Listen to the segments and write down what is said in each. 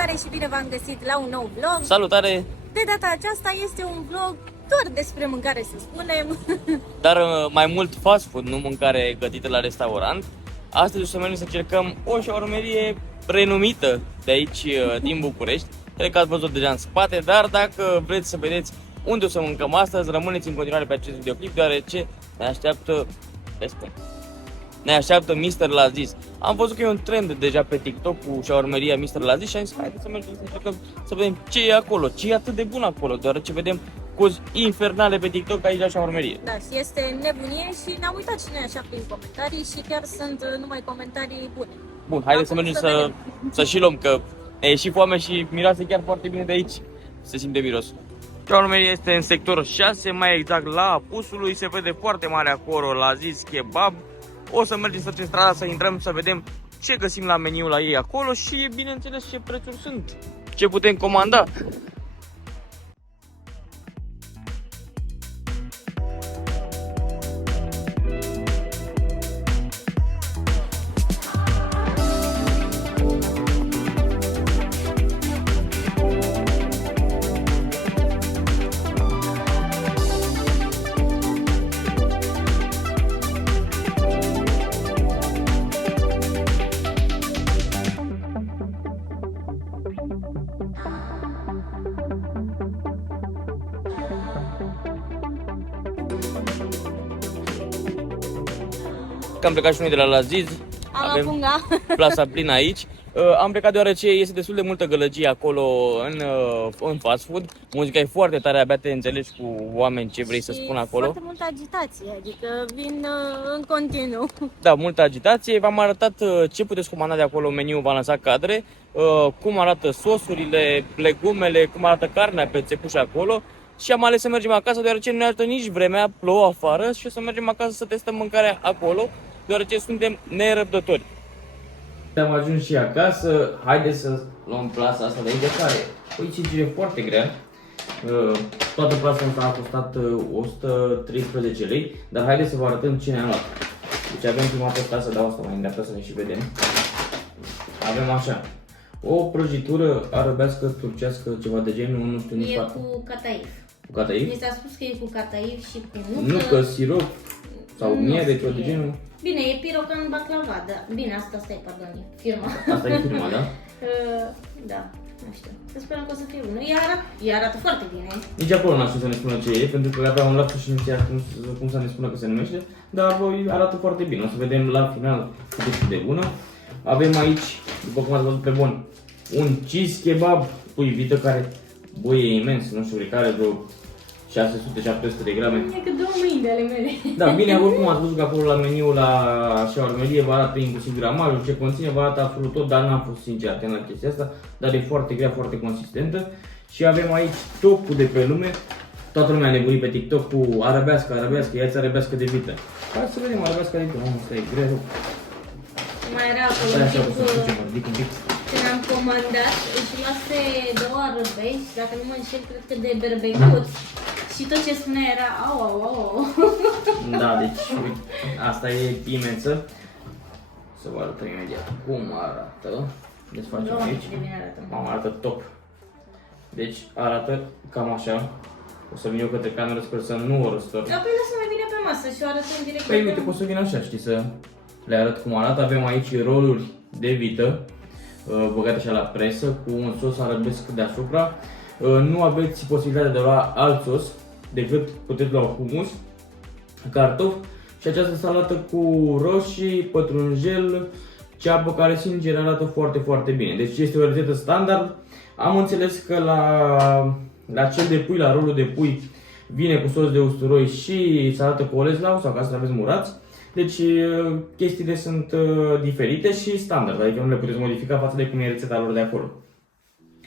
Salutare și bine v-am găsit la un nou vlog. Salutare! De data aceasta este un vlog doar despre mâncare, să spunem. Dar mai mult fast food, nu mâncare gătită la restaurant. Astăzi o să mergem să încercăm o șaurmerie renumită de aici, din București. Cred că ați văzut deja în spate, dar dacă vreți să vedeți unde o să mâncăm astăzi, rămâneți în continuare pe acest videoclip, deoarece ne așteaptă Mr. Laziz. Am văzut că e un trend deja pe TikTok cu șaurmeria Mr. Laziz și am zis, haideți să mergem să încercăm să vedem ce e acolo, ce e atât de bun acolo, deoarece vedem cozi infernale pe TikTok aici la șaurmerie. Da, și este nebunie și ne-am uitat și noi așa prin comentarii și chiar sunt numai comentarii bune. Bun, haideți să mergem să și luăm, că e și foame și miroase chiar foarte bine de aici. Se simte miros. Șaurmeria este în sectorul 6, mai exact la Apusului, se vede foarte mare acolo, Laziz Kebab. O să mergem să trecem strada, să intrăm, să vedem ce găsim la meniu la ei acolo și, bineînțeles, ce prețuri sunt, ce putem comanda. Că am plecat și noi de la Laziz, avem plasa plină aici. Am plecat deoarece este destul de multă gălăgie acolo în fast food. Muzica e foarte tare, abia te înțelegi cu oameni ce vrei să spun acolo. Foarte multă agitație, adică vin în continuu. Da, multă agitație. V-am arătat ce puteți comanda de acolo, meniul v-am lăsat cadre, cum arată sosurile, legumele, cum arată carnea pe țepuș acolo. Și am ales să mergem acasă deoarece nu ne ajută nici vremea, plouă afară și o să mergem acasă să testăm mâncarea acolo, deoarece suntem nerăbdători. Am ajuns și acasă, haideți să luăm plasa asta de aici, care e foarte grea. Toată plasa asta a costat 113 lei, dar haideți să vă arătăm ce ne-am luat. Deci avem prima dată asta, dau asta mai în dreapta să ne și vedem. Avem așa, o prăjitură arăbească, turcească, ceva de genul, nu știu nici. E cu cataif. Cu cataif? Mi s-a spus că e cu cataif și cu nucă, sirop sau miere, ceva de genul. Bine, e pirocan baklava, da. Bine, asta e, pardon, e firma. Asta e firma, da? Da, nu știu. Să sperăm că o să fie bună. Ea arată foarte bine. Nici acolo n-aș știu să ne spună ce e, pentru că avea un lapsus și nu știa cum să ne spună că se numește, dar voi arată foarte bine. O să vedem la final cât de bună. Avem aici, după cum ați văzut pe bun, un cheese kebab cu vită care, băi, e imens, nu știu, care vreo 600-700 de grame. E că două mâini de ale mele. Da, bine, oricum ați văzut că acolo la meniu, la șaurmerie, vă arată inclusiv gramajul, ce conține, vă arată absolut tot, dar n-am fost sincer atent la chestia asta, dar e foarte grea, foarte consistentă. Și avem aici topul de pe lume, toată lumea a nebunit pe TikTok cu arabească, iața arabească de vită. Hai să vedem arabească de vită, mamă, asta e greu. Mai era acolo un pic când am comandat, își luase două arăbești, dacă nu mă înșel, cred că de berbecuți. Și tot ce spunea era au. Da, deci asta e imensă. Să vă arătăm imediat cum arată. Deci facem aici. Mama, arată top. Deci arată cam așa. O să vin eu către cameră, sper să nu o răstor. Dar păi lasă mai bine pe masă și o arătăm direct. Păi uite, pot să vin așa, știi, să le arăt cum arată. Avem aici roluri de vită, băgate așa la presă, cu un sos arabesc deasupra. Nu aveți posibilitatea de a lua alt sos, decât puteți lua hummus, cartofi și această salată cu roșii, pătrunjel, ceapă, care sincer arată foarte, foarte bine. Deci este o rețetă standard. Am înțeles că la cel de pui, la rolul de pui, vine cu sos de usturoi și salată cu olezlau sau ca să aveți murați. Deci chestiile sunt diferite și standard, adică nu le puteți modifica față de cum e rețeta lor de acolo.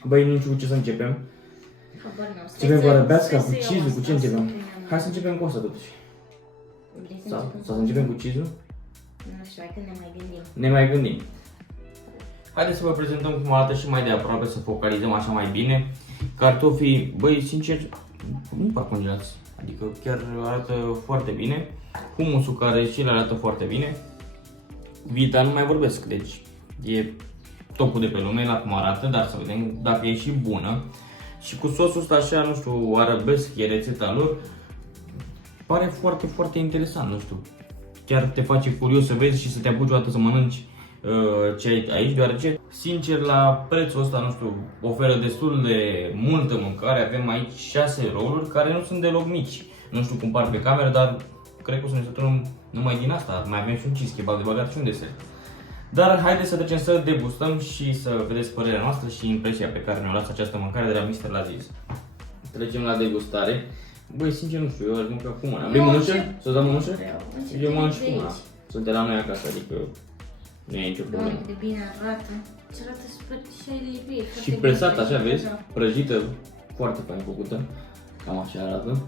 Băi, nu știu cu ce să începem. Începem cu arabeasca, cu cheese-ul, cu ce începem? Hai să începem cu asta totuși. Sau să începem cu cheese-ul? Nu știu, hai că ne mai gândim. Ne mai gândim. Haideți să vă prezentăm cum arată și mai de aproape, să focalizăm așa mai bine. Cartofii, băi, sincer, nu par congelați. Adică chiar arată foarte bine. Humusul care și el arată foarte bine. Vita nu mai vorbesc, deci e topul de pe lume, la cum arată, dar să vedem dacă e și bună. Și cu sosul ăsta așa, nu știu, arabesc, e rețeta lor. Pare foarte, foarte interesant, nu știu. Chiar te face curios să vezi și să te apuci o dată să mănânci ce ai aici, deoarece, sincer, la prețul ăsta, nu știu, oferă destul de multă mâncare. Avem aici 6 roluri care nu sunt deloc mici. Nu știu cum par pe cameră, dar cred că o să ne săturăm numai din asta. Mai avem și un cheese kebab de băgat și un desert. Dar haideți să trecem să degustăm și să vedeți părerea noastră și impresia pe care ne-a luat această mâncare de la Mr. Laziz. Trecem la degustare. Băi, sincer, nu știu, eu aș mânca cu mâna. Vrei mânușă? Să-ți dau mânușă? Eu mănânc cu mâna. Sunt de la noi acasă, adică nu e nicio problemă. Doamne, de bine arată. Ce arată spre și ai de iubire. Și presat așa, vezi? Prăjită, foarte fain făcută. Cam așa arată.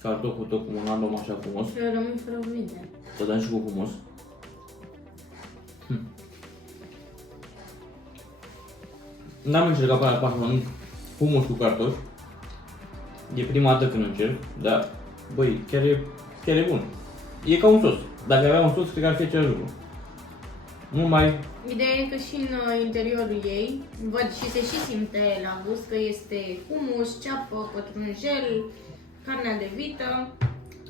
Cartoful tot cum un album așa frumos. Eu rămân fără cuvinte. Să dăm și cu humus. N-am încercat până acum să mănânc humus cu cartofi. E prima dată când încerc, dar băi, chiar e bun. E ca un sos. Dacă avea un sos, cred că ar fi același lucru. Nu mai... Ideea e că și în interiorul ei, văd și se și simte la gust că este humus, ceapă, pătrunjel, carnea de vită.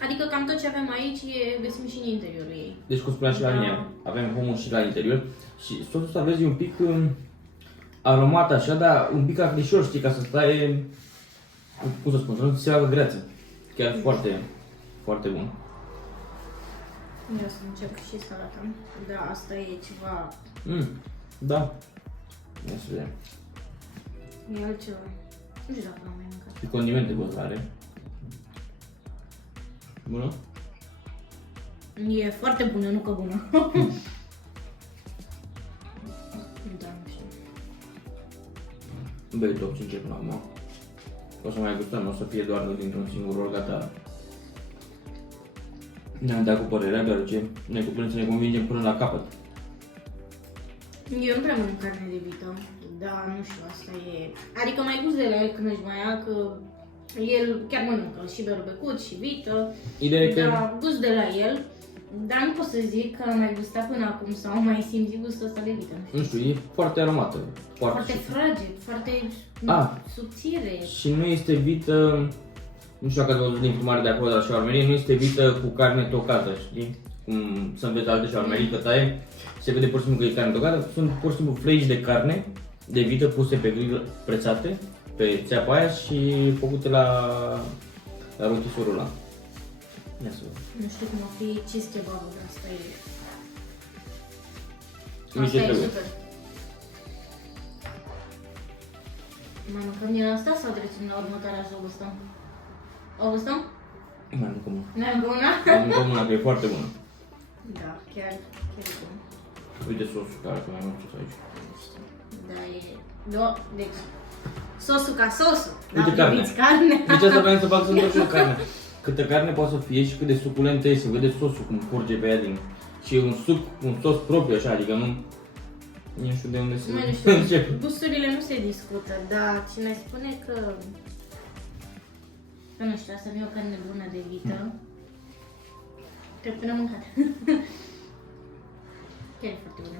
Adică cam tot ce avem aici găsim și în interiorul ei. Deci cum spuneam și la mine, avem humus și la interior. Și sosul ăsta, vezi, e un pic aromat așa, dar un pic acrișor, știi, ca să stai, cum să spun, să nu ți se facă greață. Chiar foarte, foarte bun. Eu să încerc și salata. Da, asta e ceva... Da. Ia să vedem. E altceva. Nu știu dacă l-am mai mâncat. Și condimente văd are. Bună? E foarte bună, nu că bună. Da, nu știu. Bei top, sincer, până acum. O să mai gustăm, nu o să fie doar dintr-un singur rol, gata. Ne-am dat cu părerea, deoarece ne putem să ne convingem până la capăt. Eu nu prea mănânc carne de vită, dar nu știu, asta e... Adică mai gust de la el când își mai ia, că el chiar mănâncă și berbecut și vită. Ideea e că... Da, gust de la el, dar nu pot să zic că am mai gustat până acum sau am mai simțit gustul ăsta de vită. Nu știu, e foarte aromată. Foarte fraged, foarte subțire. Și nu este vită, nu știu dacă ați văzut din filmare de acolo de la șaormerie, nu este vită cu carne tocată, știi? Cum să înveți alte șaormerii, că taie, se vede pur și simplu că e carne tocată. Sunt pur și simplu fleci de carne, de vită puse pe grill, prețate, pe țeapa aia și făcute la rotisorul ăla. Ia să văd. Nu știu cum o fi cheese kebab-ul, dar asta e... Mi se trebuie. super. Mai mâncăm din asta sau trecem la următoarea să o gustăm? O gustăm? Mai mâncăm una. Mai mâncăm una? Mai mâncăm una, că e foarte bună. Da, chiar e bun. Uite sosul, care arată mai mult ce aici. Da, e... Deci, sosul ca sosul. Uite Dacă carne. iubiți carne. Deci asta vreau să fac să întorc și eu carne. Câtă carne poate să fie și cât de suculentă e, să vede sosul cum curge pe ea din... Și e un sos propriu așa, adică nu... Nu știu de unde se... Nu știu, gusturile nu se discută, dar cine spune că... Că nu știu, asta nu e o carne bună de vită. Trebuie mâncat. Chiar e foarte bună.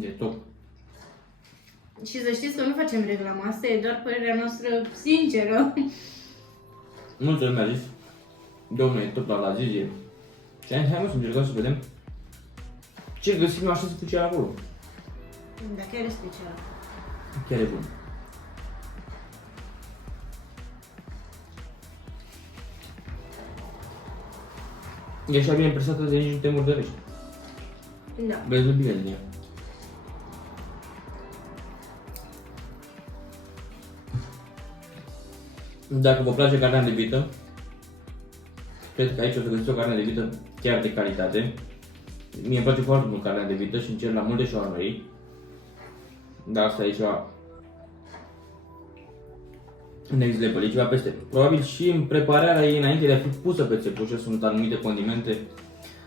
E top. Și să știți că nu facem reclamă, asta e doar părerea noastră sinceră. Multă lume a zis, domnule, e tot la Zizie. Și hai mă să încercăm să vedem ce găsim așa special acolo. Da, chiar e special. Chiar e bun. E așa bine presată de nici nu te murdărești. Da. Vezi bine din ea. Dacă vă place carnea de vită, cred că aici o să găsiți o carne de vită chiar de calitate. Mie îmi place foarte mult carnea de vită și încerc la multe șaormerii. Dar asta aici next level, e ceva peste. Probabil și în prepararea ei înainte de a fi pusă pe țepușă sunt anumite condimente,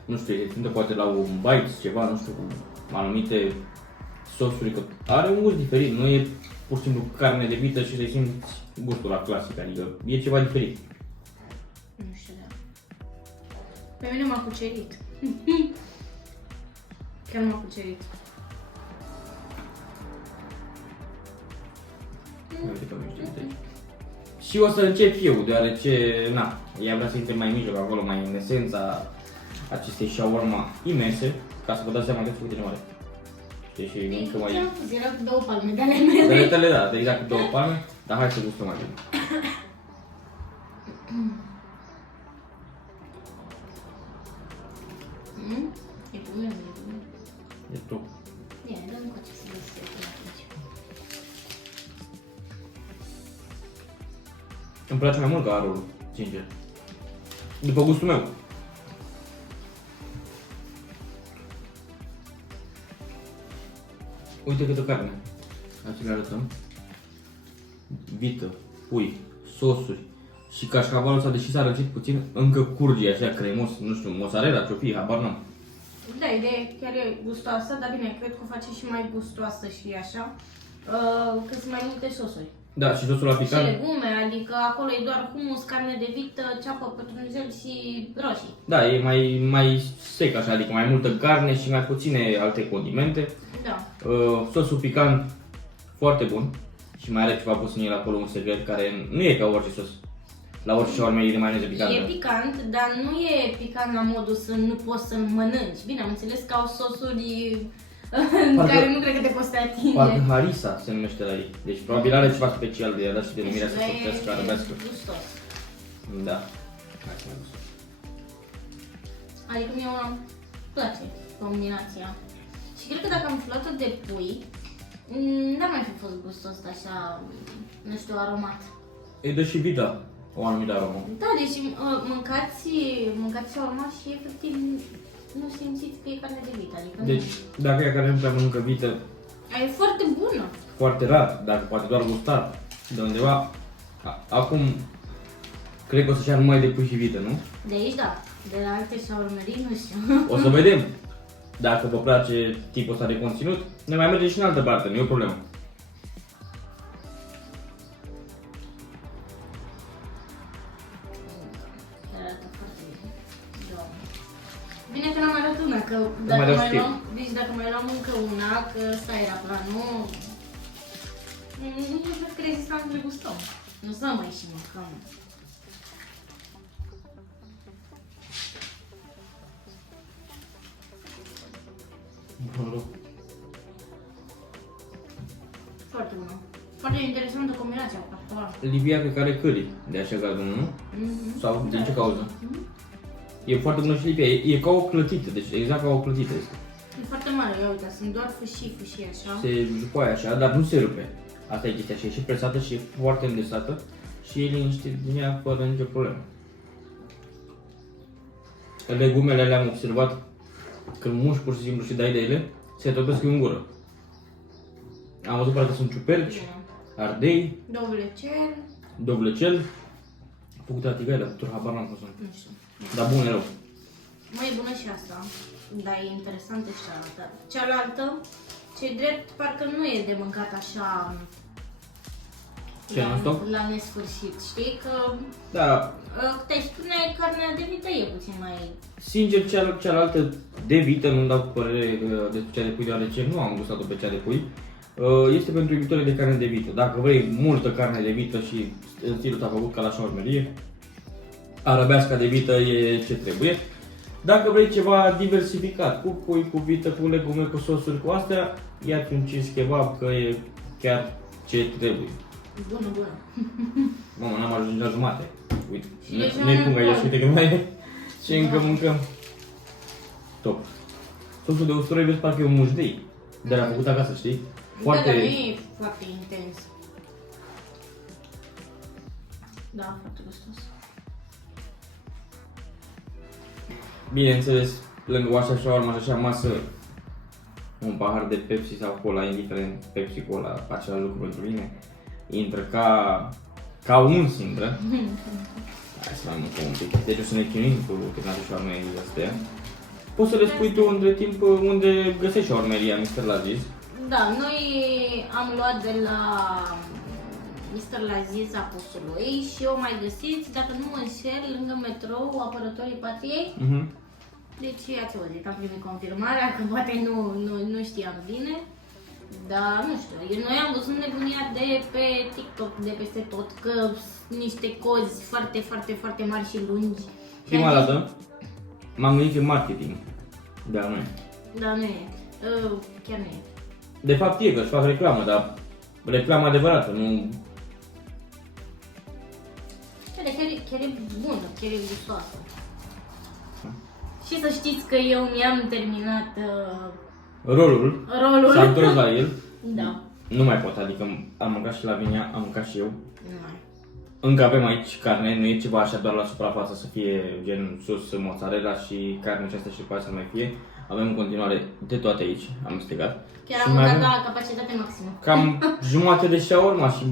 nu știu, se simte poate la un bites, ceva, nu știu, cu anumite sosuri, că are un gust diferit, nu e pur și simplu carne de vită și să-i simți gustul la clasic, adică e ceva diferit. Nu știu, da. Pe mine m-a cucerit. Chiar m-a cucerit. Uite că nu știu de aici. Și o să încep eu, deoarece, na, ea vrea să intre mai în mijloc acolo, mai în esența acestei shawarma imense, ca să vă dați seama de cât de mare. Știi, și încă mai... Ce-am pus? Era cu 2 palme de ale mele. Beletele, da, de exact 2 palme, dar hai să gustăm mai bine. E bună, e bună. E top. Ia, dă-mi coace să vezi ce e atunci. Îmi place mai mult ca rolul, sincer. După gustul meu. Uite câtă carne. Hai să le arătăm. Vită, pui, sosuri și cașcavalul ăsta, deși s-a răcit puțin, încă curge așa cremos, nu știu, mozzarella, ce-o fi, habar n-am. Da, ideea chiar e gustoasă, dar bine, cred că o face și mai gustoasă și așa, că sunt mai multe sosuri. Da, și sosul la Și picant. legume, adică acolo e doar hummus, carne de vită, ceapă, pătrunjel și roșii. Da, e mai sec așa, adică mai multă carne și mai puține alte condimente. Da. Sosul picant foarte bun și mai are ceva pus în el acolo, un secret care nu e ca orice sos. La orice shawarma e de maioneză picantă. E picant, dar nu e picant la modul să nu poți să-l mănânci. Bine, am înțeles că au sosuri în care nu cred că te poți să atinge. Parcă harissa se numește la ei. Deci probabil are ceva special de el, și denumirea să sosească, arabească. Gustos. Da. Hai să mai gustăm. Adică mie îmi place combinația. Și cred că dacă am fluat de pui, n-ar mai fi fost gustul ăsta așa, nu știu, aromat. Îi dă și vita o anumită aromă. Da, deci mâncați shawarma și efectiv nu simțiți că e carne de vită, adică Deci, dacă ea care nu prea mănâncă vită, e foarte bună. foarte rar, dacă poate doar gustat de undeva, acum cred că o să-și ia numai de pui și vită, nu? De aici da, de la alte shawarmerii nu știu. O să vedem. Dacă vă place tipul ăsta de conținut, ne mai mergem și în altă parte, nu e o problemă. Chiar arată foarte bine. Doamne. Bine că n-am mai luat una, că dacă mai luam încă una, că ăsta era planul, nu cred că rezistam să le gustăm. Nu să mai și mâncăm. Foarte bună. Foarte interesantă combinația cu cașcaval. Livia cred că are câri de așa galben, nu? Sau din ce cauză? E foarte bună și lipia, e ca o clătită, deci exact ca o clătită este. E foarte mare, ia uite, sunt doar fâșii așa. Se jupoaie așa, dar nu se rupe. Asta e chestia, și e și presată și e foarte îndesată și e liniștit din ea fără nicio problemă. Legumele le-am observat când muși pur și simplu și dai de ele, se topesc în gură. Am văzut parcă sunt ciuperci, ardei, dovlecel, făcut de atigailă, tur habar n-am cum sunt. Nu știu. Dar bun, e rău. Mai e bună și asta, dar e interesantă și cealaltă. Cealaltă, ce drept, parcă nu e de mâncat așa Ce, non-stop? la nesfârșit, știi? Că Da, te spune carnea de vită e puțin mai... sincer, cealaltă de vită, nu-mi dau părere despre cea de pui, deoarece nu am gustat-o pe cea de pui. Este pentru iubitorii de carne de vită. Dacă vrei multă carne de vită și stilul s-a făcut ca la shawarmerie, arabeasca de vită e ce trebuie. Dacă vrei ceva diversificat, cu pui, cu vită, cu legume, cu sosuri, cu astea, ia-ți un cheese kebab, că e chiar ce trebuie. Bună, bună. Mamă, n-am ajuns la jumate. Uite, Și e ne-i punga cea mai aici, uite că mai e. Și încă mâncăm. Top. Sosul de usturoi, vezi, parcă e un mușdei. De l-am făcut acasă, știi? Foarte... Da, dar nu e foarte intens. Da, foarte gustos. Bineînțeles, lângă o așa shawarma și așa masă, un pahar de Pepsi sau Cola, indiferent Pepsi, Cola, același lucru pentru mine, intră ca Ca un singur. Hai să mai mâncăm un pic. Deci o să ne chinuim cu câteva șaurmerii astea. Poți să le spui tu între timp unde găsești șaurmeria Mr. Laziz. Da, noi am luat de la Mr. Laziz Apusului și o mai găsiți, dacă nu mă înșel, lângă metrou Apărătorii Patriei. Deci ați auzit, am primit confirmarea, că poate nu știam bine. Dar nu știu, noi am văzut nebunia de pe TikTok, de peste tot, că niște cozi foarte, foarte, foarte mari și lungi. Prima dată m-am gândit că e marketing, dar nu e. Da, nu e, chiar nu e. De fapt e că își fac reclamă, dar reclamă adevărată, nu... Chiar e bună, chiar e gustoasă. Și să știți că eu mi-am terminat Rolul. S-a întors la el. Da. Nu mai pot, adică am mâncat și la Vinea, am mâncat și eu. Nu mai. Încă avem aici carne, nu e ceva așa doar la suprafață să fie gen sus mozzarella și carne și asta și poate să mai fie. Avem în continuare de toate aici, am amestecat. Chiar am mâncat la capacitate maximă. Cam jumătate de shawarma și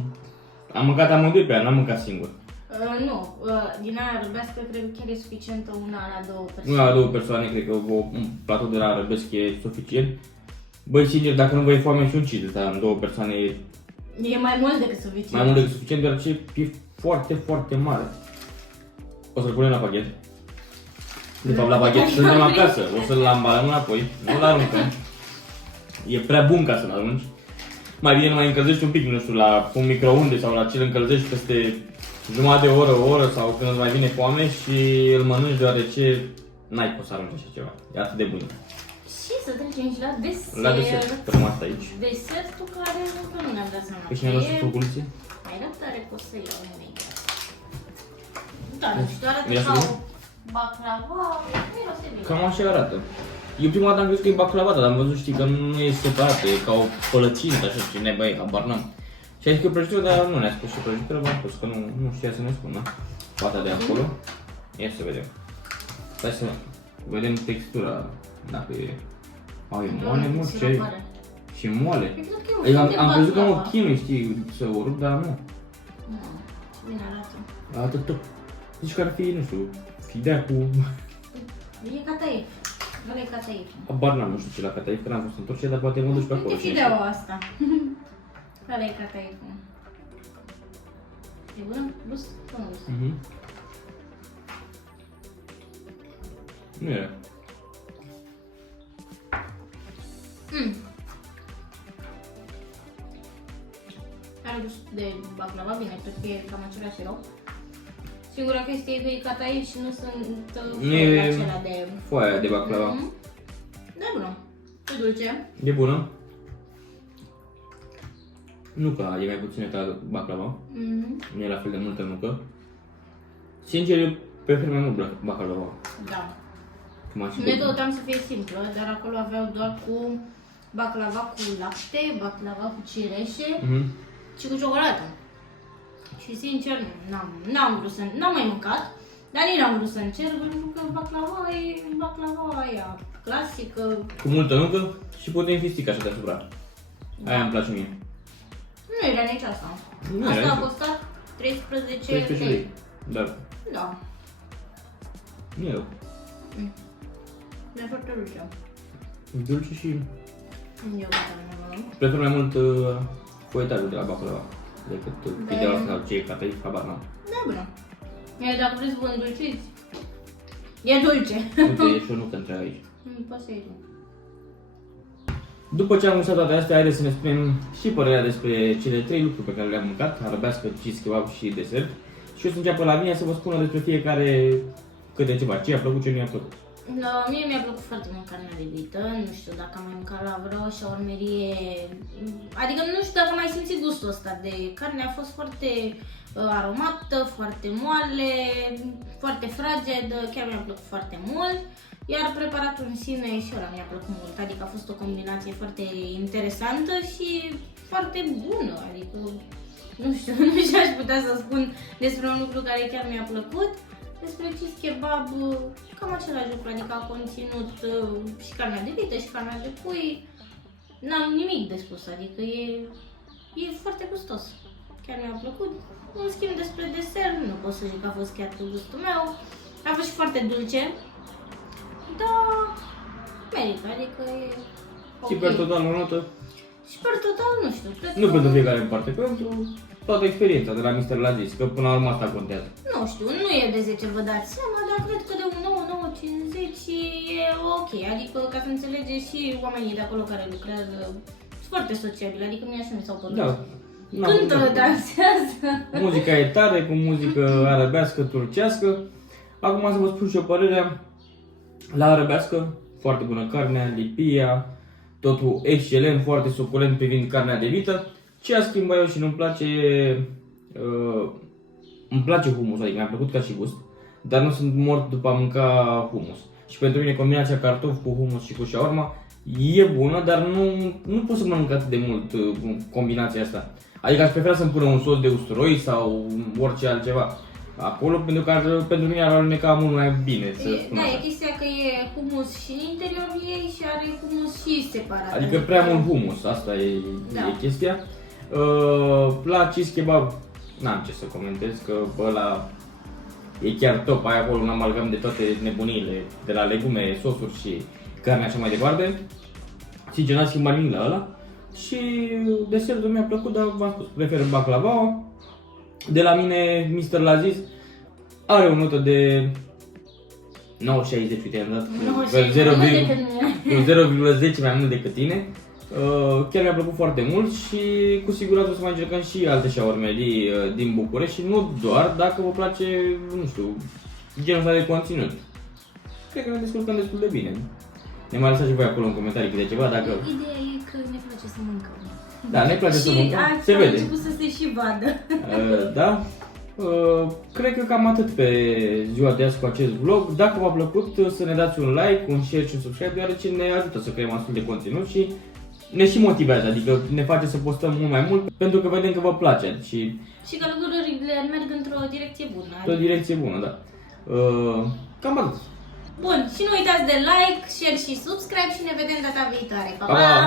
am mâncat amândoi pe ea, n-am mâncat singur. Nu, din aia răbească cred că chiar e suficientă una la două persoane. Una la două persoane, cred că un platou de la răbesc e suficient. Băi, sincer, dacă nu vă e foame și un cheese, dar în două persoane e mai mult decât suficient. mai mult decât suficient, deoarece e foarte, foarte mare. O să-l punem la pachet. De fapt, la pachet suntem acasă, o să-l ambalăm înapoi, nu-l aruncăm. E prea bun ca să-l arunci. Mai bine mai încălzești un pic, nu știu, la un microunde sau la ce îl încălzești peste jumătate de oră, o oră sau când îți mai vine foame și îl mănânci, deoarece n-ai pot să arunci așa ceva. E atât de bun. Și să trecem și la desert. La desert, rămas aici. Desertul care încă nu ne-am dat seama. Păi și ne-ai luat și furculițe? Mai răbdare că o să iau nimic. Da, nu știu, arată Miroase ca bun? o baklava, miroase bine. Cam așa arată. Eu prima dată am crezut că e baclavată, dar am văzut, știi, că nu e separată, e ca o pălățintă, așa, ce neba e, habar n-am. Și a zis că e prăjitură, dar nu ne-a spus ce prăjitură, v-am spus că nu știa să ne spună. Pata de acolo. Ia să vedem. Stai să vedem textura, dacă e... Ai, moale, mă, ce e? Și moale. Adică Am crezut că mă chinui, știi, să o rup, dar nu. Nu, bine arată. Arată tot. Zici că ar fi, nu știu, fidea cu... E cataif. Ăla e cataif. Habar n-am, nu știu ce la Cataif, că n-am fost în Turcia, dar poate mă duci pe acolo. Uite fideaua asta. Ăla e cataiful. E bună? Gust? Bună gust. Nu era. Are gust de baklava, bine, cred că e cam același rău. Singura chestie e că e cataif și nu sunt acelea de... Foaia de baklava. Da, bună. E dulce. E bună. Nuca e mai puțină ca baklava. Nu e la fel de multă nucă. Sincer, eu prefer mai mult baklava. Da. Noi Noi căutam să fie simplă, dar acolo aveau doar cu baklava cu lapte, baklava cu cireșe și cu ciocolată. Și sincer, n-am vrut să, n-am mai mâncat, dar nici n-am vrut să încerc, pentru că baklava e baklava aia clasică. Cu multă nucă și putem fi stick așa deasupra. Aia îmi place mie. Nu era nici asta. Nu Asta era a nici. costat 13 13 lei. Dar Da. nu e rău. E foarte dulce. E dulce și Eu gata, nu mănânc. prefer mai mult foietajul de la baklava decât fideaua asta sau ce e Cataif, habar n-am. Da, bună. Iar dacă vreți să vă îndulciți, e dulce. Uite, e și o nucă între aici. Poți să iei tu. După ce am gustat toate astea, haideți să ne spunem și părerea despre cele 3 lucruri pe care le-am mâncat, arăbească, cheese kebab și desert. Și o să înceapă la mine să vă spună despre fiecare câte ceva, ce i-a plăcut, ce nu i-a plăcut. Mie mi-a plăcut foarte mult carnea de vită, nu știu dacă am mai mâncat la vreo șaurmerie, adică nu știu dacă am mai simțit gustul ăsta de carne, a fost foarte aromată, foarte moale, foarte fragedă, chiar mi-a plăcut foarte mult. Iar preparatul în sine și ăla mi-a plăcut mult, adică a fost o combinație foarte interesantă și foarte bună, adică nu știu, nu știu aș putea să spun despre un lucru care chiar mi-a plăcut. Despre cheese kebab, cam același lucru, adică a conținut și carnea de vită și carnea de pui. N-am nimic de spus, adică e foarte gustos. chiar mi-a plăcut. În schimb, despre desert, nu pot să zic că a fost chiar pe gustul meu. A fost și foarte dulce, dar merită, adică e ok. Și per total o notă? Și per total, nu știu, cred Nu că... pentru fiecare în parte, pentru toată experiența de la Mr. Lazis, că până la urmă asta contează. Nu știu, nu e de 10, vă dați seama, dar cred că de un 9-9-50 e ok. Adică, ca să înțelegeți, și oamenii de acolo care lucrează sunt foarte sociabili, adică mie așa mi s-au părut. Da. Cântă, dansează. Muzica e tare, cu muzică arabească, turcească. Acum să vă spun și o părere. La arabească, foarte bună carnea, lipia, totul excelent, foarte suculent privind carnea de vită. Ce a schimbat eu și nu-mi place, îmi place hummus, adică mi-a plăcut ca și gust, dar nu sunt mort după a mânca hummus. Și pentru mine combinația cartofi cu hummus și cu shawarma e bună, dar nu pot să mănânc atât de mult combinația asta. Adică aș prefera să-mi pună un sos de usturoi sau orice altceva acolo, pentru că pentru mine ar aluneca mult mai bine, să spun Da, așa. e chestia că e hummus și în interiorul ei și are hummus și separat. Adică prea mult hummus, asta e, Da. e chestia. La cheese kebab n-am ce să comentez, că ăla e chiar top, ai acolo un amalgam de toate nebuniile, de la legume, sosuri și carne așa mai departe. Sincer, n-am schimbat nimic la ăla. Și desertul mi-a plăcut, dar v-am spus, prefer baklava. De la mine, Mr. Lazis are o notă de 9,60, uite, am dat cu 0,10 mai mult decât tine. Chiar mi-a plăcut foarte mult și cu siguranță o să mai încercăm și alte shawarmelii din București și nu doar dacă vă place, nu știu, genul ăsta de conținut. Cred că ne descurcăm destul de bine. Ne mai lăsați și voi acolo în comentarii câte ceva dacă... Ideea e că ne place să mâncăm. Da, ne place să mâncăm, Și se a vede. început să se și vadă. Da? Cred că cam atât pe ziua de azi cu acest vlog. Dacă v-a plăcut, să ne dați un like, un share și un subscribe, deoarece ne ajută să creăm astfel de conținut și ne și motivează, adică ne face să postăm mult mai mult pentru că vedem că vă place Și că lucrurile merg într-o direcție bună. o direcție bună, da. Cam atât. Bun, și nu uitați de like, share și subscribe și ne vedem data viitoare. Pa, Pa, pa! pa!